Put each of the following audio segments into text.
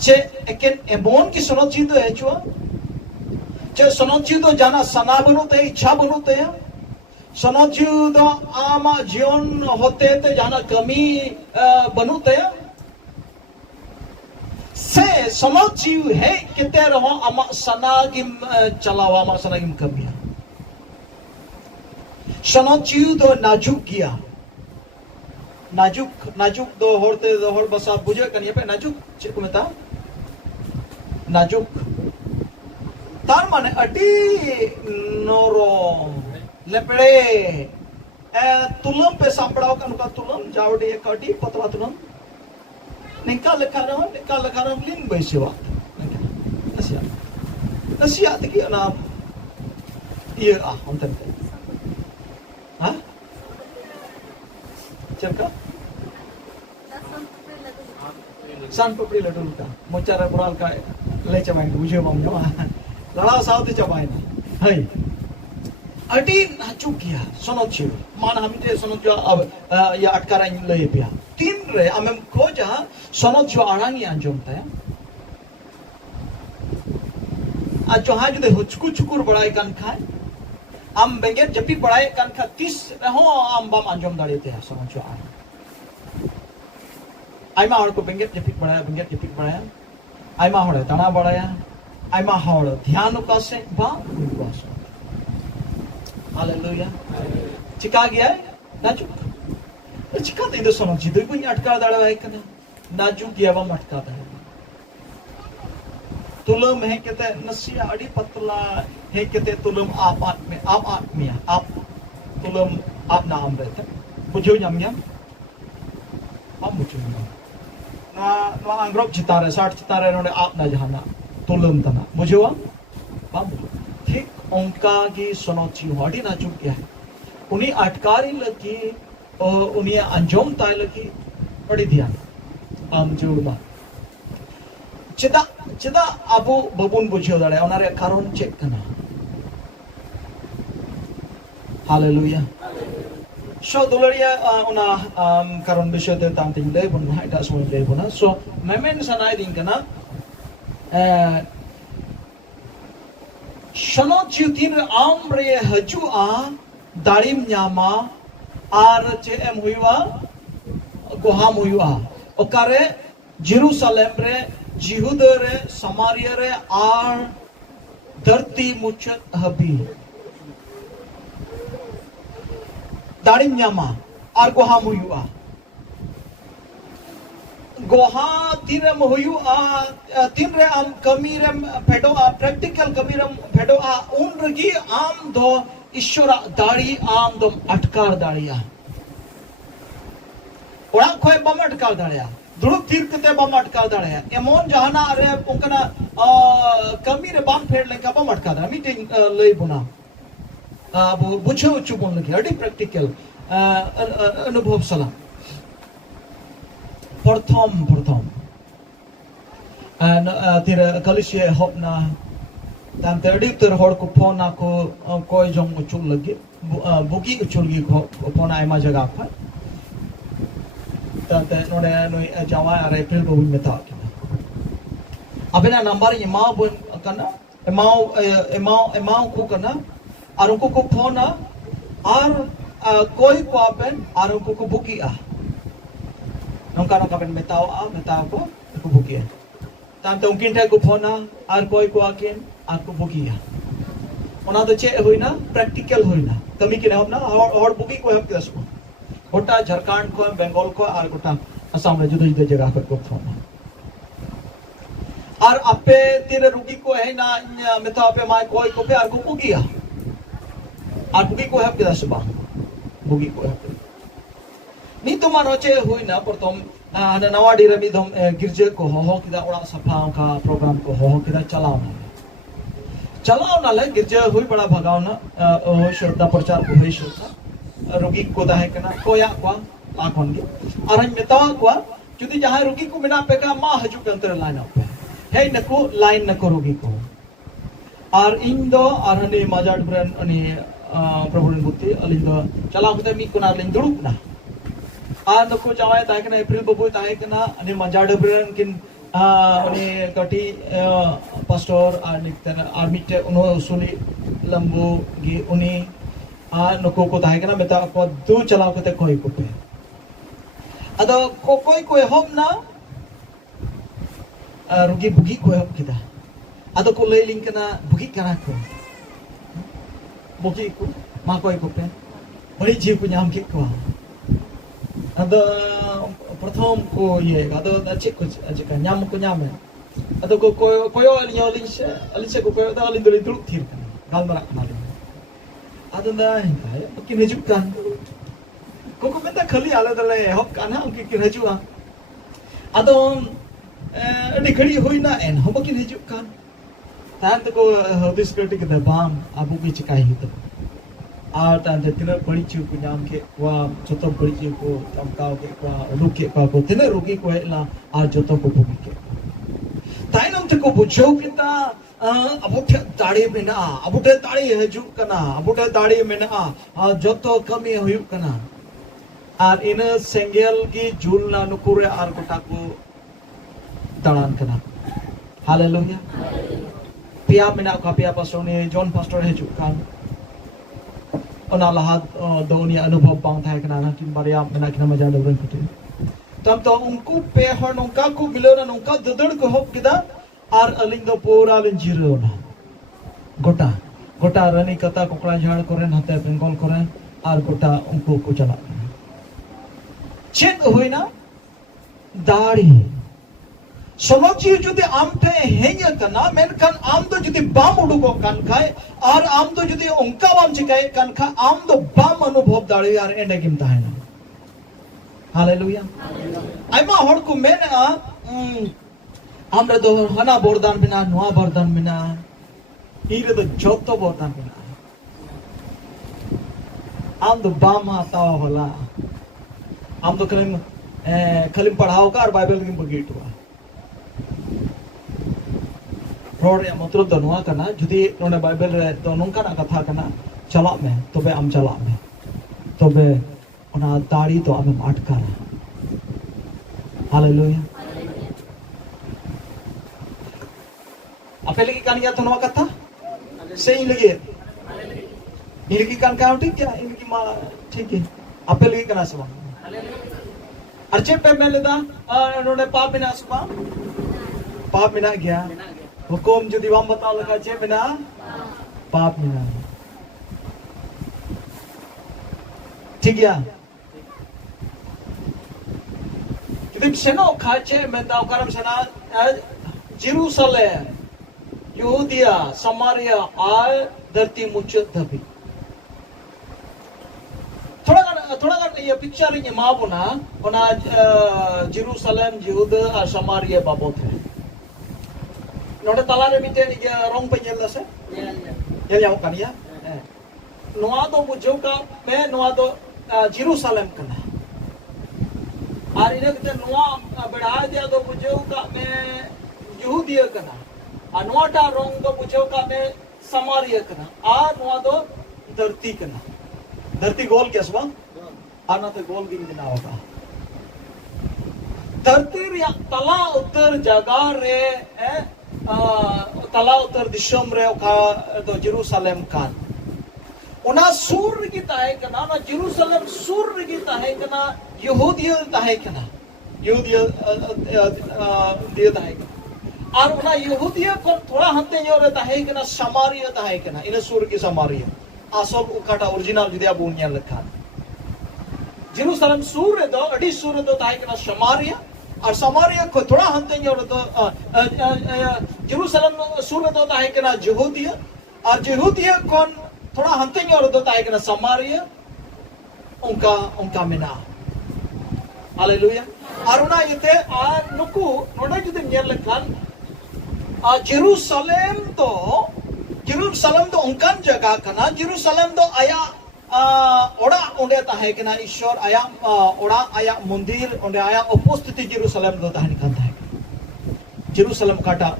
चे एकेन एमोन की सनत जी तो है चुआ चे सनत जी तो जाना सना बनुते इच्छा बनुते सनत जी तो आमा जीवन होते ते जाना कमी बनुते से सनत जी है किते रहो आमा सना गिम चलावा आमा सना गिम कमिया सनत जी तो नाजुक किया नाजुक नाजुक दो हर बसा बुझे कनिए पे नाजुक चे को मेता नाजुक तार माने अडी नोरो लेपड़े तुलम पे सांपड़ाव का तुलम जावड़ी एक अडी पतला तुलम निकाल लेखा रहा लिन बैसेवा नसिया तकी ना ये हम तक हाँ चलका सान पपड़ी लड्डू का मोचारा बुराल का ले चबाइन बुझे बम जो लड़ा साउथ चबाइन है अडी नाचू किया सनत छी मान हम ते सनत जो अब या अटकारा ले पिया तीन रे आमें खोजा सनत जो आरांगी अंजमता है आज जो हाँ जो हुचकू चुकुर बड़ाई कान खाए आम बेंगेर जपी बड़ाई कान खा 30 रहो आम बम अंजम दाड़े ते सनत जो आरांग आइमा हड़ को बेंगेर जपी बड़ाया आइमा हड़ तना बड़ाया आइमा हड़ ध्यान उकासे बा उकासे हालेलुया चिका गया नाजुक चिका ते दो सनत जी दुई अटका दाड़ा है कना नाजुक गया बम अटका दाड़ा तुलम है कहते नसिया अड़ी पतला है कहते तुलम आप आत्मिया आप तुलम आप नाम रहते बुझो यम आप मुझे ना अंग्रोप चितारे 60 चितारे नोडे आप ना जहाना तुलम तना बुझो आप ठीक उनका की सनोची हड़ी ना चुप गया उन्हीं अटकारी लगी उन्हीं अंजोम ताय लगी बड़ी ध्यान आम जोड़ा चिदा अबो बबुन बुझो दाड़े उनारे कारण चेक कना हालेलुया सो दुलरिया उना कारण विषय ते ताम तिंग ले बन हाइटा सो ले बना सो मेमेन सनाय दिन कना सनत जीवतीन आम रे हजुआ दाड़िम न्यामा आर चे एम हुआ गोहाम हुआ ओकारे जेरूसलेम रे जिहुदा रे समारिया रे आर धरती मुचत हबी दाड़िम न्यामा आर गोहाम हुआ गोहा तीनम हुआ तीन रे आम कमी रे फेडो प्रैक्टिकल कमी रे फेडो उन रगी आम दो ईश्वर दाड़ी आम दो अटकार दाड़िया ओड़ा खोय बम अटकार दाड़िया दुरुप तीर कते बम अटकार दाड़िया एमोन जहाना रे उनकना कमी रे बम फेड लेका बम अटकार दाड़ा मीटिंग ले बुना अब बुझो चुबन लगे अडी प्रैक्टिकल अनुभव सला प्रथम तिर कलिसिया हपना तान तेडी तर हड़ को फोन को कोई जंग उचुल लगे बुगी उचुल गी फोन आयमा जगह पर ताते नोडे नोई जावा अरे एप्रिल बबु मेता किना अबेना नंबर इमाओ बन कना इमाओ को कना और उनको को फोन और कोई को अपन और उनको को बुकी नौका पेन मेताओ को बुकिया ताम तो उनकिन टे को फोना और कोई को आकिन आपको बुकिया ओना तो चे होइना प्रैक्टिकल होइना कमी के ना और बुकी को हब केस को गोटा झारखंड को बंगाल को और गोटा असम रे जुदा जुदा जगह पर को फोना और आपे तेरे रुगी को है ना मेता पे माय कोई को पे और को बुकिया और बुकी को हब केस बा बुकी को हब नी तो मानो चे हुई ना प्रथम आना नवाडी रमी दम गिरजे को हो किदा ओड़ा सफाओं का प्रोग्राम को हो किदा चलाओ ना ले गिरजे हुई बड़ा भगाओ ना ओ श्रद्धा प्रचार को हुई श्रद्धा रोगी को दाहे कना कोया को आकोन गे अरन मेतावा को जुदी जहां रोगी को बिना पे का मा हजू के अंतर लाइन पे हे नको लाइन नको रोगी को और इन दो अरने मजाड ब्रन अनि प्रभुन बुद्धि अलिन दो चलाओ कते मी कोना लिन दुरुप ना आ नको जावाय ताकना एप्रिल बबु ताकना अनि मजाड ब्रन किन Oni kati pastor ar mitte uno usuli lambu gi uni nuku ko tahe kana meta ko du chalao kate koi ko pe ado koi ko hom na rugi bugi ko hom kita ado ko leiling kana bugi kana ko bugi ko ma koi ko pe bari jiv ko nyam ki ko ado प्रथम को ये अदो अच्छे कुछ अच्छे का न्याम को न्याम है अदो को कोयो अलिसे को कोयो अलिन दो लिंदुल थीर kan गाल मरा नाली अदो ना है किन हजू kan को मेता खली आले दले हक kan ha उनकी किन हजू अदो अडी खड़ी हुई ना एन हम किन हजू kan तान तो को हदिस कटी के बाम अबू की चिकाई हित आर तान तिना बड़ी चीज को नाम के वा जोतो बड़ी चीज को तमकाव के वा रुके को तिना रुकी को हेला आर जोतो को भूमि के ताइनम ते को बुझो किता अबुठे दाड़ी मेना अबुठे दाड़ी हजू कना अबुठे दाड़ी मेना जोतो कमी हुयु कना आर इन सेंगेल की जुल ना नुकुरे आर गोटा को दालान कना हालेलुया पिया मेना का पिया पास्टर ने जॉन पास्टर हजू kan ona lahat dunia अनुभव bang thai kana na kin baria mena kina maja dobren kutu tam to unku pe hor nongka ku bilona nongka dudud ko hop kida ar aling do pura len jiro na gota rani kata kokra jhar koren hate bengal koren ar gota unku ko chala chet hoina dari समाजी जुदे आमटे हेंगे कना मेनखान आम तो जुदे balm उडुको कान खाए और आम तो जुदे उनका बाम चिकाए कान खा आम तो बाम अनुभव दाड़ी यार एंडे किम ताहेना हालेलुया आइमा हर को मेना आम रे दो हना बरदान बिना नुआ बरदान बिना इरे तो जोतो बरदान बिना आम तो बाम आता होला आम तो खलिम पढ़ाओ का और बाइबल की बगीट हुआ रोड या मतलब दोनों का ना जुदी नोने बाइबल रे दोनों का ना कथा का ना चला में तो बे आम चला में तो बे उन्हें दाढ़ी तो आम माट करा हालेलुया अपने लगी कानिया तो नवा कथा सही लगे इनकी कान का ठीक क्या इनकी माँ ठीक है अपने लगी कना सुबह अर्चे पे मैं लेता नोने पाप बिना सुबह पाप बिना गया हुकुम जो दीवाम बताओ लगा चे बिना पाप बिना ठीक है कितने सेनो खाचे में दाव करम सेना जेरूसलेम यहूदिया समारिया आल धरती मुच्चत धबी थोड़ा ये पिक्चर ये माँ बुना उना जेरूसलेम यहूदा और समारिया बाबत है नोटे तला रे मिटे ये रंग पे येल से ये याव कनिया नोआ तो बुझो का मैं नोआ तो जेरूसलेम कना आर इने के नोआ बढ़ा दिया तो बुझो का मैं यहूदिया कना आ नोटा रंग तो बुझो का मैं समारिया कना आ नोआ तो धरती कना धरती गोल कैसे बा आना तो गोल गिन बिना होगा धरती रे तला उत्तर जगह रे तला उत्तर दिशम रे का तो जेरूसलेम कान उना सूर की ताहे कना ना जेरूसलेम सूर की ताहे कना यहूदिया ताहे कना यहूदिया दिया ताहे कना और उना यहूदिया को थोड़ा हंते योरे ताहे कना समारिया ताहे कना इने सूर की समारिया आसोल उकाटा ओरिजिनल जुदिया बुनिया लखा जेरूसलेम सूर रे दो अडी सूर दो ताहे कना समारिया और समारिया को थोड़ा हंते योरे तो जेरूसलेम सूर दो ताहे कना यहूदिया और यहूदिया को थोड़ा हंते योरे दो ताहे कना समारिया उनका मिना हालेलुया और उना इते आ नुकु नोडा जुदे नेल लखान जेरूसलेम तो उनकान जगह कना जेरूसलेम तो आया ओड़ा ओंडे ताहे कना ईश्वर आया ओड़ा आया मंदिर ओंडे आया उपस्थिति जेरूसलेम तो ताहे निकाल ताहे जेरूसलेम काटा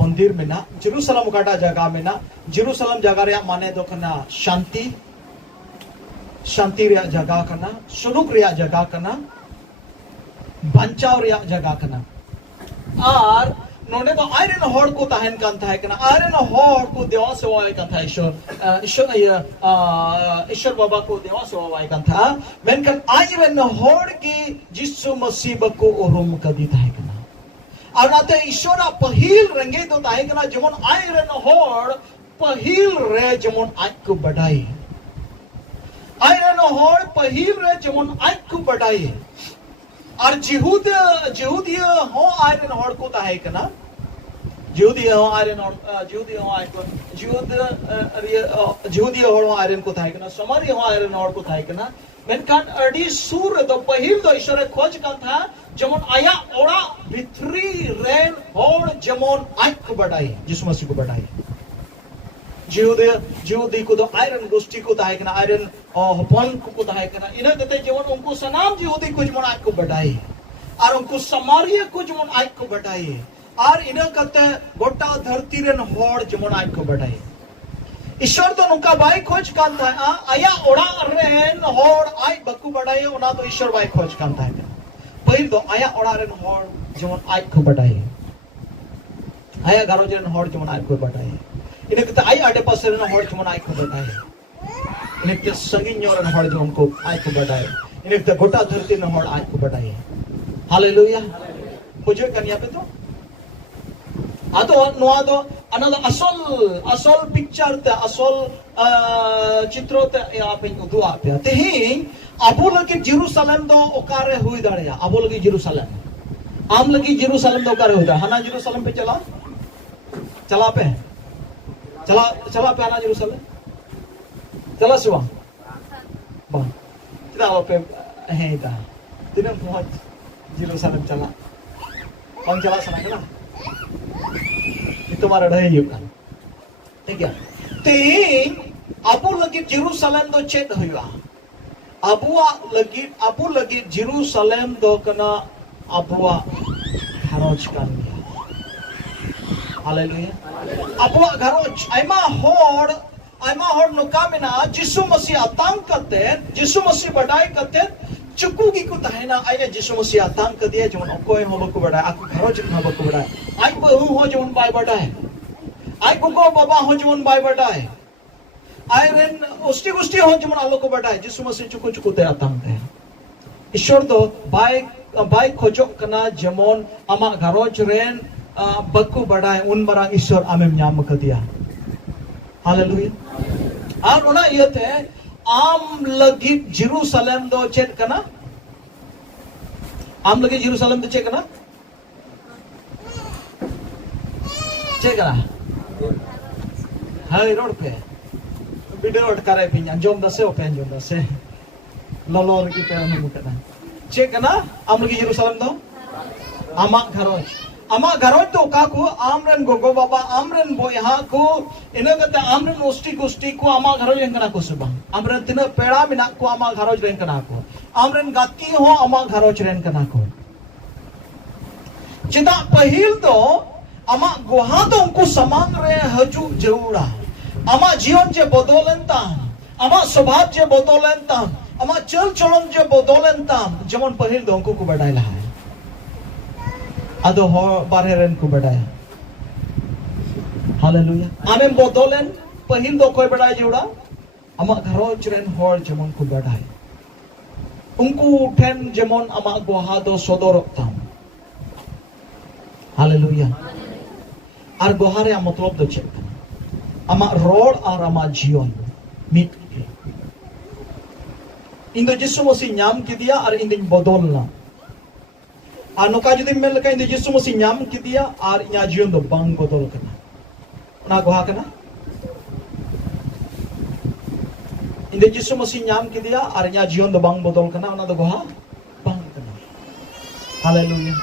मंदिर में ना जेरूसलेम काटा जगह में ना जेरूसलेम जगह रे माने दो कना शांति रे जगह कना सुलूक रे जगह कना बंचाव रे जगह कना आर नोडे तो आयरन हॉर को तहन कान था कना आयरन हॉर को देवा सेवाय कान था ईश्वर बाबा को देवा सेवाय कान था मेनकन आयरन हॉर की जिसु मसीह को उरुम कदी था कना और नाते ईश्वर पहिल रंगे तो था कना जमन आयरन हॉर पहिल रे जमन आज को बढ़ाई आयरन हॉर पहिल रे जमन आज को बढ़ाई और जिहुदिया हो आयरन हॉर को ता है कना जिहुदिया हो आयरन जिहुदिया हो आयरन जिहुदिया हो आयरन को ता है कना समारी हो आयरन हॉर को ता है कना मेनकान अडी सूर दो पहिल दो ईश्वर खोज कान था जमन आया ओड़ा भित्री रेन हॉर जमन आज को बढ़ाई जिसु मसीह को बढ़ाई जिहुदी को तो आयरन गोष्ठी को ता है कना आयरन हपन को ता है कना इना कते जमन उनको सनाम जिहुदी को जमन आज को बढ़ाई और उनको समारिया को जमन आज को बढ़ाई और इना कते गोटा धरती रेन हॉर जमन आज को बढ़ाई ईश्वर तो नुका बाई खोज कान था आया ओड़ा रेन हॉर आज बकु बढ़ाई ओना तो ईश्वर बाई खोज कान था पहिल तो आया ओड़ा रेन हॉर जमन आज को बढ़ाई आया गारोज रेन हॉर जमन आज को बढ़ाई इने कते आई आडे पासे रेन हॉर जमन आज को बढ़ाई इने कते संगिन रेन हॉर जमन को आज को बढ़ाई इने कते गोटा धरती रेन हॉर आज को बढ़ाई हालेलुया खोजे कनिया पे तो आतो नोआ दो अनदर असल पिक्चर ते असल चित्रो ते आपे उदुआ पे तेहिं अबो लगे जेरूसलम दो ओकारे हुई दाड़या अबो लगे जेरूसलम आम लगे जेरूसलम दो ओकारे हुई दा हना जेरूसलम पे चला पे आना जेरूसलम चला सुवा बा tidak apa he ita tidak pahoj Jerusalem चला कौन चला sana kena itu mara dah yuk kan ठीक है ते अबो लगे जेरूसलम दो चेत हुआ अबो लगे जेरूसलम दो कना अबुआ घरोज कान गया हालेलुया अबुआ घरोज आयमा हॉर नुका मेना जिसु मसीह अतांग करते जिसु मसीह बढ़ाई करते चुकुगी को तहना आया जिसु मसीह अतांग कर दिया जमन कोई हो बको बढ़ाई आकु घरोज न बको बढ़ाई आई बहु हो जमन बाय बढ़ाई आई गुगो बाबा हो जमन बाय बढ़ाई आई रेन उष्टि हो जमन आलो को बढ़ाई जिसु मसीह चुकु ते अतांग है ईश्वर तो बाय खोजो कना जमन आमा घरोज रेन बको बढ़ाई उन बरा ईश्वर आमेम न्याम कर दिया हालेलुया और ओना इयते आम लगी जेरूसलम दो चेत कना आम लगी जेरूसलम दो चेत कना हाय रोड पे वीडियो अटकारे पिन अंजोम दसे ओ पे अंजोम दसे ललोर की पे अनु कना चेत कना आम लगी जेरूसलम दो आमा घरोज तो काको आमरन गोगो बाबा आमरन बोयहा को इना कते आमरन गोष्ठी को आमा घरोज रेन कना को सुबा आमरन तिना पेड़ा मिना को आमा घरोज रेन कना को आमरन गाती हो आमा घरोज रेन कना को चिदा पहिल तो आमा गोहा तो उनको समान रे हजू जरूरा आमा जीवन जे बदोलन ताम आमा स्वभाव जे बदोलन ताम आमा चल चलन जे बदोलन ताम जमन पहिल दो उनको को बढ़ाइला है अदो हो बारहेरन को बढ़ाया हालेलुया आमें बोतोलेन पहिल दो कोई बढ़ाया जोड़ा अमा घरोज रेन हॉर जमन को बढ़ाए उनको ठेन जमन अमा गोहा दो सदोरक ताम हालेलुया और गोहारे आ मतलब दो चेक अमा रोड और अमा जीवन मिट के इन दो जिसु मसीह न्याम की दिया और इन दिन बदलना नुका जुदी मेल लका इन जिसु मसीह न्याम की दिया और इना जीवन दो बांग बदल कना ना गोहा कना इन जिसु मसीह न्याम की दिया और इना जीवन दो बांग बदल कना ना दो गोहा बांग कना हालेलुया